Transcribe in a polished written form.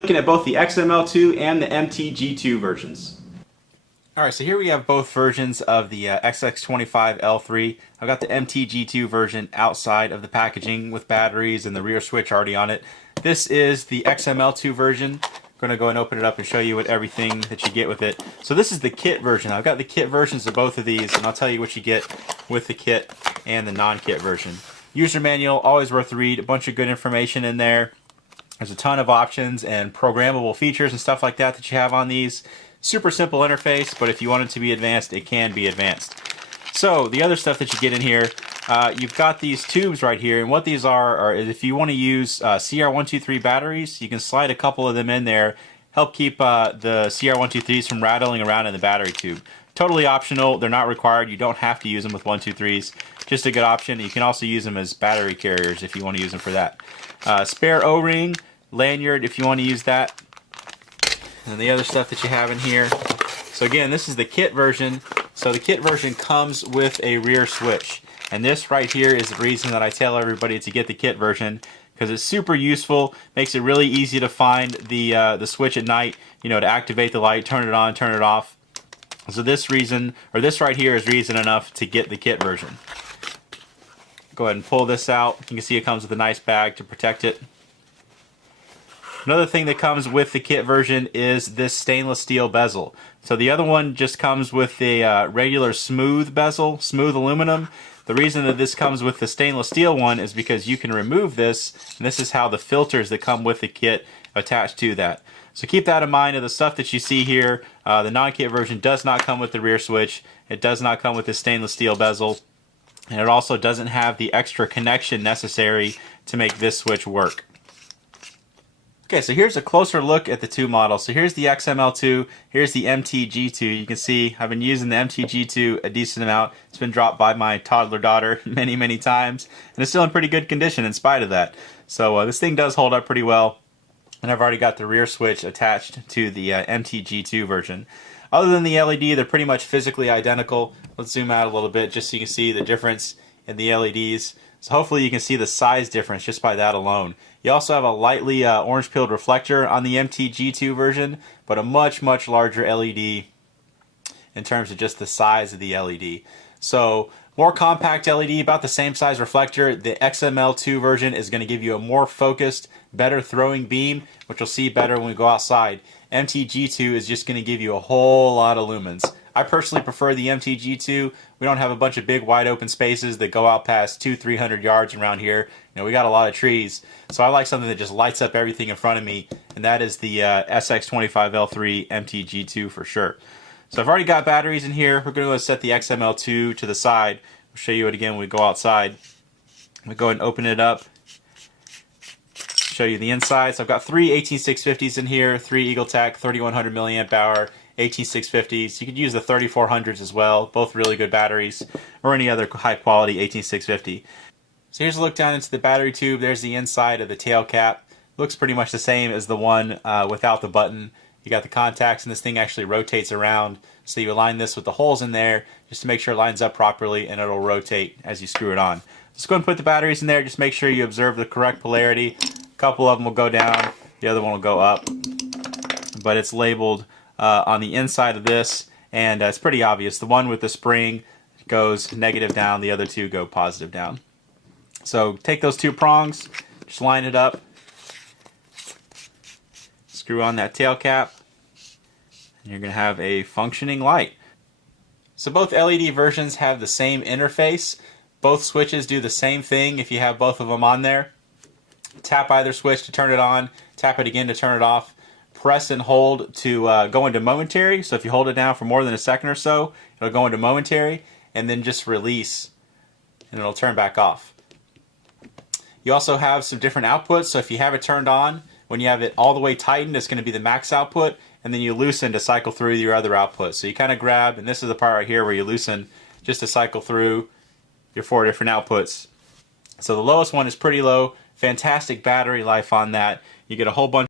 Looking at both the XML2 and the MT-G2 versions. Alright, so here we have both versions of the SX25L3. I've got the MT-G2 version outside of the packaging with batteries and the rear switch already on it. This is the XML2 version. I'm going to go and open it up and show you what everything that you get with it. So this is the kit version. I've got the kit versions of both of these, and I'll tell you what you get with the kit and the non-kit version. User manual, always worth the read. A bunch of good information in there. There's a ton of options and programmable features and stuff like that that you have on these. Super simple interface, but if you want it to be advanced, it can be advanced. So the other stuff that you get in here, you've got these tubes right here, and what these are if you want to use CR123 batteries, you can slide a couple of them in there, help keep the CR123s from rattling around in the battery tube. Totally optional, they're not required, you don't have to use them with 123s, just a good option. You can also use them as battery carriers if you want to use them for that. Spare O-ring, lanyard if you want to use that. And the other stuff that you have in here. So again, this is the kit version. So the kit version comes with a rear switch. And this right here is the reason that I tell everybody to get the kit version, because it's super useful, makes it really easy to find the switch at night, you know, to activate the light, turn it on, turn it off. So this reason, or this right here is reason enough to get the kit version. Go ahead and pull this out. You can see it comes with a nice bag to protect it. Another thing that comes with the kit version is this stainless steel bezel. So the other one just comes with a regular smooth bezel, smooth aluminum. The reason that this comes with the stainless steel one is because you can remove this, and this is how the filters that come with the kit attach to that. So keep that in mind. Of the stuff that you see here, the non-kit version does not come with the rear switch. It does not come with the stainless steel bezel. And it also doesn't have the extra connection necessary to make this switch work. Okay, so here's a closer look at the two models. So here's the XML2, here's the MT-G2. You can see I've been using the MT-G2 a decent amount. It's been dropped by my toddler daughter many, many times, and it's still in pretty good condition in spite of that. So this thing does hold up pretty well, and I've already got the rear switch attached to the MT-G2 version. Other than the LED, they're pretty much physically identical. Let's zoom out a little bit just so you can see the difference in the LEDs. So hopefully you can see the size difference just by that alone. You also have a lightly orange-pilled reflector on the MT-G2 version, but a much, much larger LED in terms of just the size of the LED. So more compact LED, about the same size reflector. The XML2 version is going to give you a more focused, better throwing beam, which you'll see better when we go outside. MT-G2 is just going to give you a whole lot of lumens. I personally prefer the MT-G2. We don't have a bunch of big wide open spaces that go out past 200-300 yards around here. You know, we got a lot of trees. So I like something that just lights up everything in front of me, and that is the SX25L3 MT-G2 for sure. So I've already got batteries in here. We're going to go set the XML2 to the side. We'll show you it again when we go outside. We go ahead and open it up. Show you the inside. So I've got three 18650s in here, three EagleTac 3100 milliamp hour 18650s. You could use the 3400s as well, both really good batteries, or any other high quality 18650. So here's a look down into the battery tube. There's the inside of the tail cap. Looks pretty much the same as the one without the button. You got the contacts, and this thing actually rotates around. So you align this with the holes in there just to make sure it lines up properly, and it'll rotate as you screw it on. Just go ahead and put the batteries in there. Just make sure you observe the correct polarity. A couple of them will go down, the other one will go up. But it's labeled on the inside of this, and it's pretty obvious. The one with the spring goes negative down, the other two go positive down. So take those two prongs, just line it up, screw on that tail cap, and you're going to have a functioning light. So both LED versions have the same interface. Both switches do the same thing if you have both of them on there. Tap either switch to turn it on, tap it again to turn it off. Press and hold to go into momentary. So if you hold it down for more than a second or so, it'll go into momentary, and then just release, and it'll turn back off. You also have some different outputs. So if you have it turned on, when you have it all the way tightened, it's going to be the max output, and then you loosen to cycle through your other outputs. So you kind of grab, and this is the part right here where you loosen just to cycle through your four different outputs. So the lowest one is pretty low. Fantastic battery life on that. You get a whole bunch